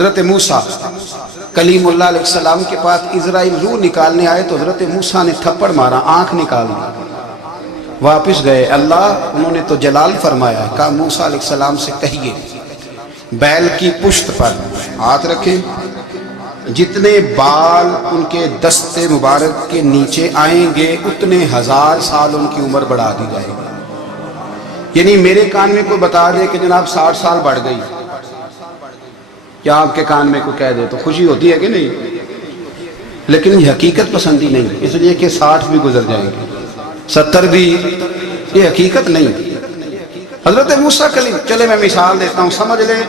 حضرت موسیٰ کلیم اللہ علیہ السلام کے پاس اسرائیل روح نکالنے آئے تو حضرت موسیٰ نے تھپڑ مارا، آنکھ نکال دی، واپس گئے۔ اللہ انہوں نے تو جلال فرمایا، کہا موسیٰ علیہ السلام سے کہیے بیل کی پشت پر ہاتھ رکھیں، جتنے بال ان کے دست مبارک کے نیچے آئیں گے اتنے 1000 سال ان کی عمر بڑھا دی جائے گی۔ یعنی میرے کان میں کوئی بتا دے کہ جناب 60 سال بڑھ گئی، کیا آپ کے کان میں کوئی کہہ دے تو خوشی ہوتی ہے کہ نہیں؟ لیکن یہ حقیقت پسندی نہیں، اس لیے کہ 60 بھی گزر جائیں گے، 70 بھی، یہ حقیقت نہیں۔ حضرت موسیٰ کلیم، چلے میں مثال دیتا ہوں، سمجھ لیں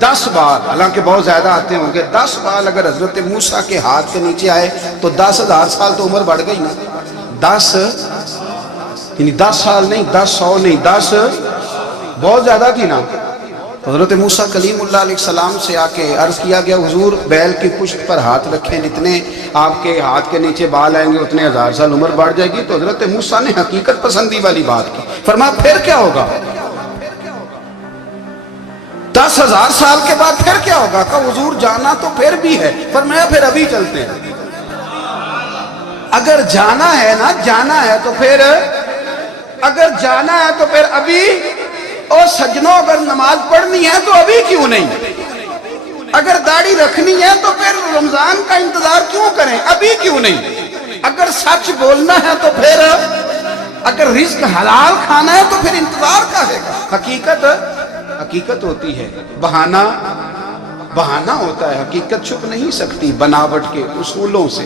10 بال، حالانکہ بہت زیادہ آتے ہوں گے، 10 بال اگر حضرت موسیٰ کے ہاتھ کے نیچے آئے تو 10,000 سال تو عمر بڑھ گئی نا۔ 10 یعنی 10 سال نہیں، 10 100 نہیں، 10 بہت زیادہ تھی نا۔ حضرت موسیٰ کلیم اللہ علیہ السلام سے آ کے عرض کیا گیا حضور بیل کی پشت پر ہاتھ رکھیں، جتنے آپ کے ہاتھ کے نیچے بال آئیں گے اتنے 1000 سال عمر بڑھ جائے گی۔ تو حضرت موسیٰ نے حقیقت پسندی والی بات کی، فرمایا پھر کیا ہوگا؟ 10,000 سال کے بعد پھر کیا ہوگا؟ کہا حضور جانا تو پھر بھی ہے، فرمایا پھر ابھی چلتے ہیں۔ اگر جانا ہے نا، جانا ہے تو پھر، اگر جانا ہے تو پھر ابھی، اور سجنوں اگر نماز پڑھنی ہے تو ابھی کیوں نہیں؟ اگر داڑھی رکھنی ہے تو پھر رمضان کا انتظار کیوں کریں؟ ابھی کیوں نہیں؟ اگر سچ بولنا ہے تو پھر، اگر رزق حلال کھانا ہے تو پھر انتظار کا ہے۔ حقیقت ہوتی ہے، بہانہ ہوتا ہے، حقیقت چھپ نہیں سکتی بناوٹ کے اصولوں سے،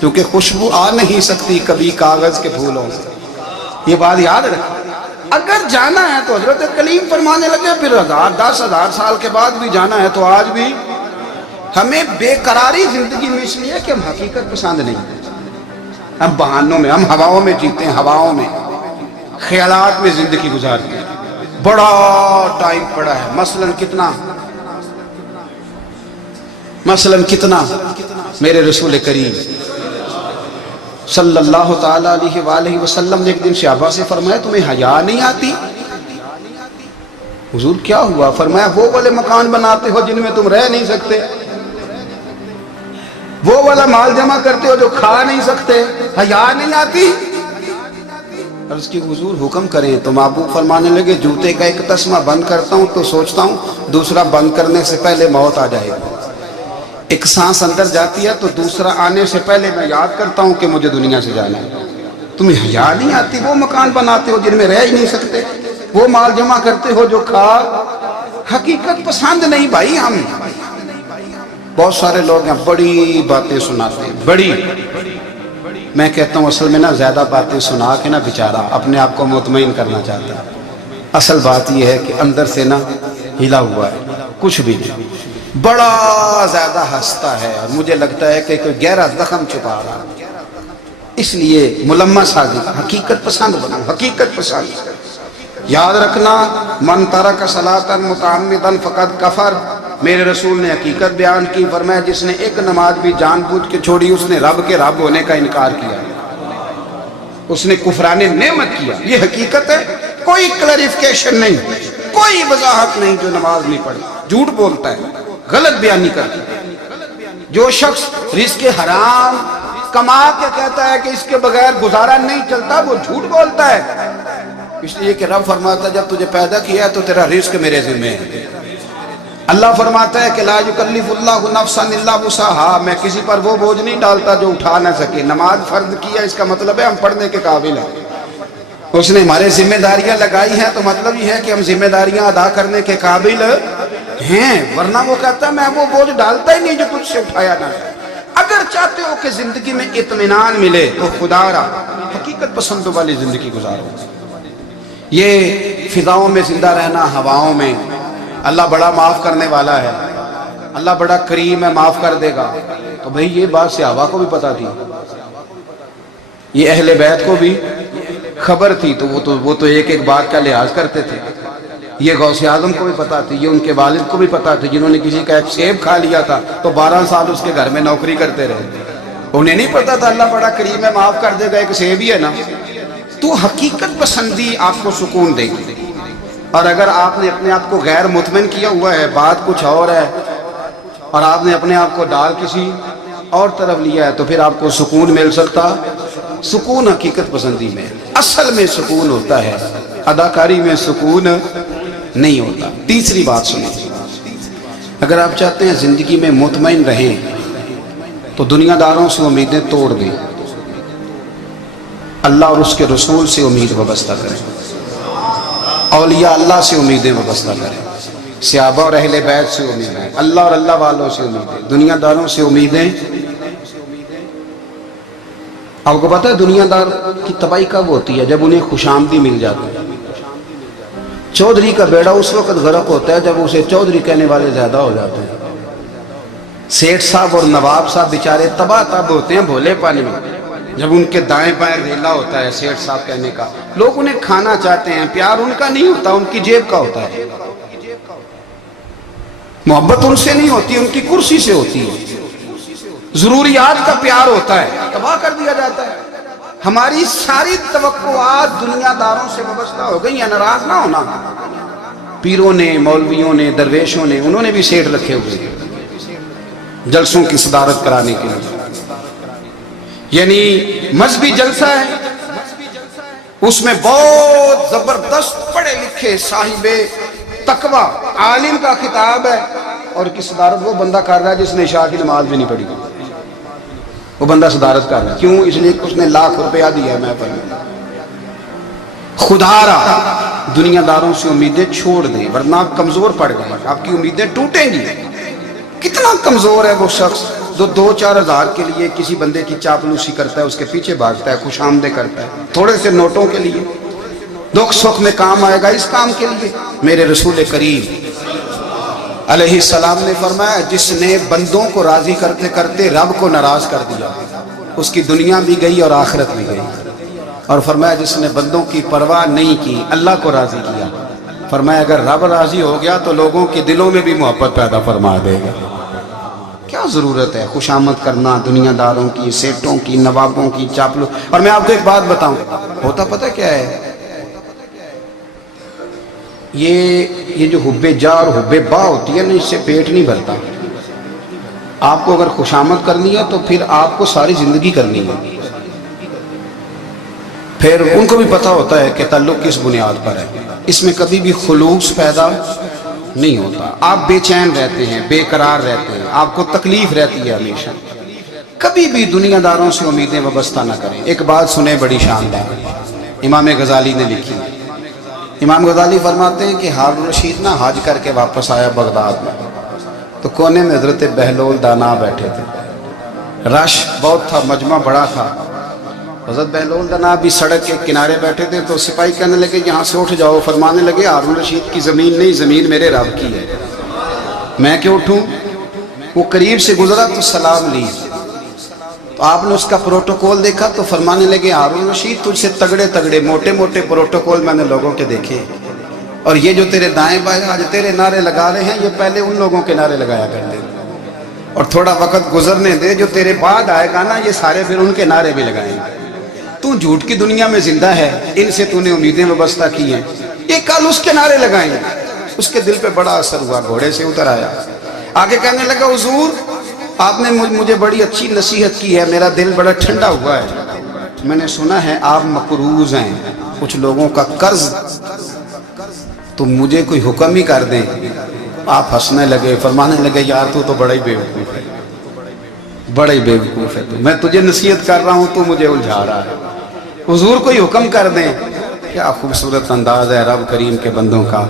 کیونکہ خوشبو آ نہیں سکتی کبھی کاغذ کے پھولوں سے۔ یہ بات یاد رکھیں، اگر جانا ہے تو حضرت کلیم فرمانے لگے پھر 10,000 سال کے بعد بھی جانا ہے تو آج بھی ہمیں بے قراری زندگی میں اس لیے کہ ہم حقیقت پسند نہیں، ہم بہانوں میں، ہم ہواؤں میں جیتے ہیں، ہواؤں میں، خیالات میں زندگی گزارتے ہیں۔ بڑا ٹائم پڑا ہے، مثلاً کتنا میرے رسول کریم صلی اللہ تعالیٰ علیہ وآلہ وسلم نے ایک دن صحابہ سے فرمایا تمہیں حیا نہیں آتی؟ حضور کیا ہوا؟ فرمایا وہ والے مکان بناتے ہو جن میں تم رہ نہیں سکتے، وہ والا مال جمع کرتے ہو جو کھا نہیں سکتے، حیا نہیں آتی؟ عرض کی حضور حکم کریں تو محبوب فرمانے لگے جوتے کا ایک تسمہ بند کرتا ہوں تو سوچتا ہوں دوسرا بند کرنے سے پہلے موت آ جائے گی، ایک سانس اندر جاتی ہے تو دوسرا آنے سے پہلے میں یاد کرتا ہوں کہ مجھے دنیا سے جانا ہے۔ تمہیں حیا نہیں آتی؟ وہ مکان بناتے ہو جن میں رہ ہی نہیں سکتے، وہ مال جمع کرتے ہو جو کھا، حقیقت پسند نہیں بھائی ہم۔ بہت سارے لوگ ہیں بڑی باتیں سناتے ہیں، بڑی، میں کہتا ہوں اصل میں نا زیادہ باتیں سنا کے نا بیچارہ اپنے آپ کو مطمئن کرنا چاہتا ہے، اصل بات یہ ہے کہ اندر سے نا ہلا ہوا ہے، کچھ بھی نہیں، بڑا زیادہ ہنستا ہے اور مجھے لگتا ہے کہ کوئی گہرا زخم چھپا رہا ہے۔ اس لیے ملمس سازی، حقیقت پسند بنو، حقیقت پسند۔ یاد رکھنا من ترک صلاۃ متعمدا فقد کفر، میرے رسول نے حقیقت بیان کی، فرمایا جس نے ایک نماز بھی جان بوجھ کے چھوڑی اس نے رب کے رب ہونے کا انکار کیا، اس نے کفران نعمت کیا۔ یہ حقیقت ہے، کوئی کلیریفیکیشن نہیں، کوئی وضاحت نہیں۔ جو نماز نہیں پڑھی جھوٹ بولتا ہے، غلط بیانی کرتا ہے۔ جو شخص رزق حرام کما کے کہتا ہے کہ اس کے بغیر گزارا نہیں چلتا، وہ جھوٹ بولتا ہے، اس لیے کہ رب فرماتا ہے جب تجھے پیدا کیا ہے تو تیرا رزق میرے ذمہ ہے۔ اللہ فرماتا ہے کہ لا یکلف اللہ نفسا الا وسعها، میں کسی پر وہ بوجھ نہیں ڈالتا جو اٹھا نہ سکے۔ نماز فرض کیا اس کا مطلب ہے ہم پڑھنے کے قابل ہیں، اس نے ہمارے ذمہ داریاں لگائی ہیں تو مطلب یہ ہے کہ ہم ذمہ داریاں ادا کرنے کے قابل ہیں، ورنہ وہ کہتا ہے میں وہ بوجھ ڈالتا ہی نہیں جو تجھ سے اٹھایا نہ جائے۔ اگر چاہتے ہو کہ زندگی میں اطمینان ملے تو خدا را حقیقت پسندوں والی زندگی گزارو۔ یہ فضاؤں میں زندہ رہنا، ہواؤں میں، اللہ بڑا معاف کرنے والا ہے، اللہ بڑا کریم ہے، معاف کر دے گا، تو بھئی یہ بات صحابہ کو بھی پتا تھی، یہ اہل بیت کو بھی خبر تھی، تو وہ تو ایک ایک بات کا لحاظ کرتے تھے۔ یہ غوث اعظم کو بھی پتا تھی، یہ ان کے والد کو بھی پتا تھی، جنہوں نے کسی کا ایک سیب کھا لیا تھا تو 12 سال اس کے گھر میں نوکری کرتے رہے، انہیں نہیں پتا تھا اللہ بڑا کریم ہے، معاف کر دے گا، ایک سیب ہی ہے نا۔ تو حقیقت پسندی آپ کو سکون دے گی، اور اگر آپ نے اپنے آپ کو غیر مطمئن کیا ہوا ہے، بات کچھ اور ہے، اور آپ نے اپنے آپ کو ڈال کسی اور طرف لیا ہے تو پھر آپ کو سکون مل سکتا؟ سکون حقیقت پسندی میں، اصل میں سکون ہوتا ہے، اداکاری میں سکون نہیں ہوتا۔ تیسری بات سنیں، اگر آپ چاہتے ہیں زندگی میں مطمئن رہیں تو دنیا داروں سے امیدیں توڑ دیں، اللہ اور اس کے رسول سے امید وابستہ کریں، اولیاء اللہ سے امیدیں وابستہ کریں، صحابہ اور اہل بیت سے امیدیں، اللہ اور اللہ والوں سے امیدیں، دنیا داروں سے امیدیں۔ آپ کو پتہ ہے دنیا دار کی تباہی کب ہوتی ہے؟ جب انہیں خوش آمدی مل جاتی ہے۔ چودھری کا بیڑا اس وقت غرق ہوتا ہے جب اسے چودھری کہنے والے زیادہ ہو جاتے ہیں۔ سیٹھ صاحب اور نواب صاحب بیچارے تباہ تب ہوتے ہیں بھولے پانی میں، جب ان کے دائیں بائیں ریلا ہوتا ہے سیٹھ صاحب کہنے کا، لوگ انہیں کھانا چاہتے ہیں، پیار ان کا نہیں ہوتا، ان کی جیب کا ہوتا ہے، محبت ان سے نہیں ہوتی، ان کی کرسی سے ہوتی ہے، ضروریات کا پیار ہوتا ہے، تباہ کر دیا جاتا ہے۔ ہماری ساری توقعات دنیا داروں سے وابستہ ہو گئی ہیں، ناراض نہ ہونا۔ پیروں نے، مولویوں نے، درویشوں نے، انہوں نے بھی سیٹ رکھے ہوئے جلسوں کی صدارت کرانے کے لیے، یعنی مذہبی جلسہ ہے، اس میں بہت زبردست پڑھے لکھے صاحب تقوی عالم کا خطاب ہے، اور کی صدارت وہ بندہ کر رہا ہے جس نے عشاء کی نماز بھی نہیں پڑھی، وہ بندہ صدارت کر رہا ہے۔ کیوں؟ اس لیے کہ اس نے لاکھ روپیہ دیا ہے محفل میں۔ خدا را دنیا داروں سے امیدیں چھوڑ دیں ورنہ آپ کمزور پڑ گئے، آپ کی امیدیں ٹوٹیں گی۔ کتنا کمزور ہے وہ شخص جو 2-4 ہزار کے لیے کسی بندے کی چاپلوسی کرتا ہے، اس کے پیچھے بھاگتا ہے، خوش آمدیں کرتا ہے تھوڑے سے نوٹوں کے لیے، دکھ سکھ میں کام آئے گا اس کام کے لیے۔ میرے رسول کریم علیہ السلام نے فرمایا جس نے بندوں کو راضی کرتے کرتے رب کو ناراض کر دیا، اس کی دنیا بھی گئی اور آخرت بھی گئی، اور فرمایا جس نے بندوں کی پرواہ نہیں کی اللہ کو راضی کیا، فرمایا اگر رب راضی ہو گیا تو لوگوں کے دلوں میں بھی محبت پیدا فرما دے گا۔ کیا ضرورت ہے خوش آمد کرنا دنیا داروں کی، سیٹوں کی، نوابوں کی، چاپلو۔ اور میں آپ کو ایک بات بتاؤں، ہوتا پتہ کیا ہے؟ یہ جو حب جا اور حب با ہوتی ہے نا، اس سے پیٹ نہیں بھرتا۔ آپ کو اگر خوش آمد کرنی ہے تو پھر آپ کو ساری زندگی کرنی ہے۔ پھر ان کو بھی پتہ ہوتا ہے کہ تعلق کس بنیاد پر ہے، اس میں کبھی بھی خلوص پیدا نہیں ہوتا۔ آپ بے چین رہتے ہیں، بے قرار رہتے ہیں، آپ کو تکلیف رہتی ہے ہمیشہ۔ کبھی بھی دنیا داروں سے امیدیں وابستہ نہ کریں۔ ایک بات سنیں بڑی شاندار، امام غزالی نے لکھی۔ امام غزالی فرماتے ہیں کہ ہارون رشید نہ حج کر کے واپس آیا بغداد میں، تو کونے میں حضرت بہلول دانا بیٹھے تھے، رش بہت تھا، مجمع بڑا تھا۔ حضرت بہلول دانا بھی سڑک کے کنارے بیٹھے تھے، تو سپاہی کہنے لگے یہاں سے اٹھ جاؤ، فرمانے لگے ہارون رشید کی زمین نہیں، زمین میرے رب کی ہے، میں کیوں اٹھوں؟ وہ قریب سے گزرا تو سلام لی، تو آپ نے اس کا پروٹوکول دیکھا تو فرمانے لگے ہارون رشید تجھ سے تگڑے تگڑے موٹے موٹے پروٹوکول میں نے لوگوں کے دیکھے، اور یہ جو تیرے دائیں بائیں آج تیرے نعرے لگا رہے ہیں یہ پہلے ان لوگوں کے نعرے لگایا کرتے تھے، اور تھوڑا وقت گزرنے دے، جو تیرے بعد آئے گا نا یہ سارے پھر ان کے نعرے بھی لگائیں گے۔ تو جھوٹ کی دنیا میں زندہ ہے، ان سے تو نے امیدیں وابستہ کی ہیں، یہ کل اس کے نعرے لگائیں گے۔ اس کے دل پہ بڑا اثر ہوا، گھوڑے سے اتر آیا، آگے کہنے لگا حضور آپ نے مجھے بڑی اچھی نصیحت کی ہے، میرا دل بڑا ٹھنڈا ہوا ہے، میں نے سنا ہے آپ مقروض ہیں، کچھ لوگوں کا قرض، تو مجھے کوئی حکم ہی کر دیں۔ آپ ہنسنے لگے، فرمانے لگے یار تو بڑا ہی بیوقوف ہے، بڑا ہی بیوقوف ہے، میں تجھے نصیحت کر رہا ہوں تو مجھے الجھا رہا ہے، حضور کوئی حکم کر دیں۔ کیا خوبصورت انداز ہے رب کریم کے بندوں کا۔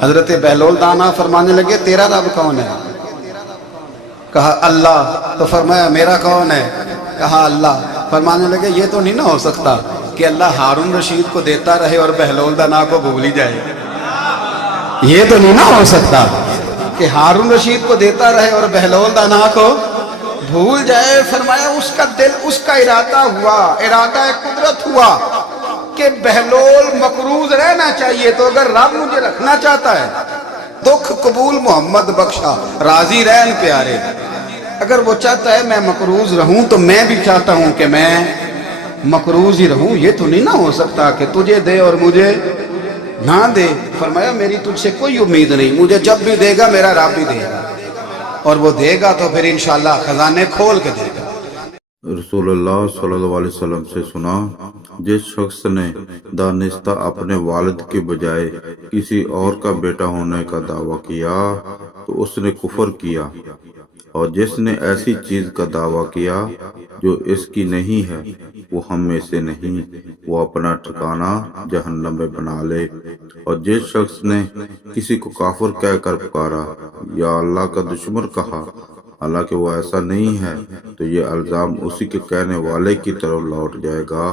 حضرت بہلول دانا فرمانے لگے تیرا رب کون ہے؟ کہا اللہ، تو فرمایا میرا کون ہے؟ کہا اللہ۔ فرمانے لگے یہ تو نہیں نہ ہو سکتا کہ اللہ ہارون رشید کو دیتا رہے اور بہلول دانا کو بھول ہی جائے، یہ تو نہیں نہ ہو سکتا کہ ہارون رشید کو دیتا رہے اور بہلول دانا کو بھول جائے۔ فرمایا اس کا دل، اس کا ارادہ ہوا، ارادہ قدرت ہوا کہ بہلول مقروض رہنا چاہیے، تو اگر رب مجھے رکھنا چاہتا ہے، دکھ قبول محمد بخشا راضی رہن پیارے، اگر وہ چاہتا ہے میں مقروض رہوں تو میں بھی چاہتا ہوں کہ میں مقروض ہی رہوں، یہ تو نہیں نہ ہو سکتا کہ تجھے دے اور مجھے نہ دے۔ فرمایا میری تجھ سے کوئی امید نہیں، مجھے جب بھی دے گا میرا رب بھی دے گا، اور وہ دے گا تو پھر انشاءاللہ خزانے کھول کے دے گا۔ رسول اللہ صلی اللہ علیہ وسلم سے سنا، جس شخص نے دانستہ اپنے والد کے بجائے کسی اور کا بیٹا ہونے کا دعویٰ کیا تو اس نے کفر کیا، اور جس نے ایسی چیز کا دعویٰ کیا جو اس کی نہیں ہے وہ ہم میں سے نہیں، وہ اپنا ٹھکانہ جہنم میں بنا لے۔ اور جس شخص نے کسی کو کافر کہہ کر پکارا یا اللہ کا دشمن کہا حالانکہ وہ ایسا نہیں ہے، تو یہ الزام اسی کے کہنے والے کی طرف لوٹ جائے گا۔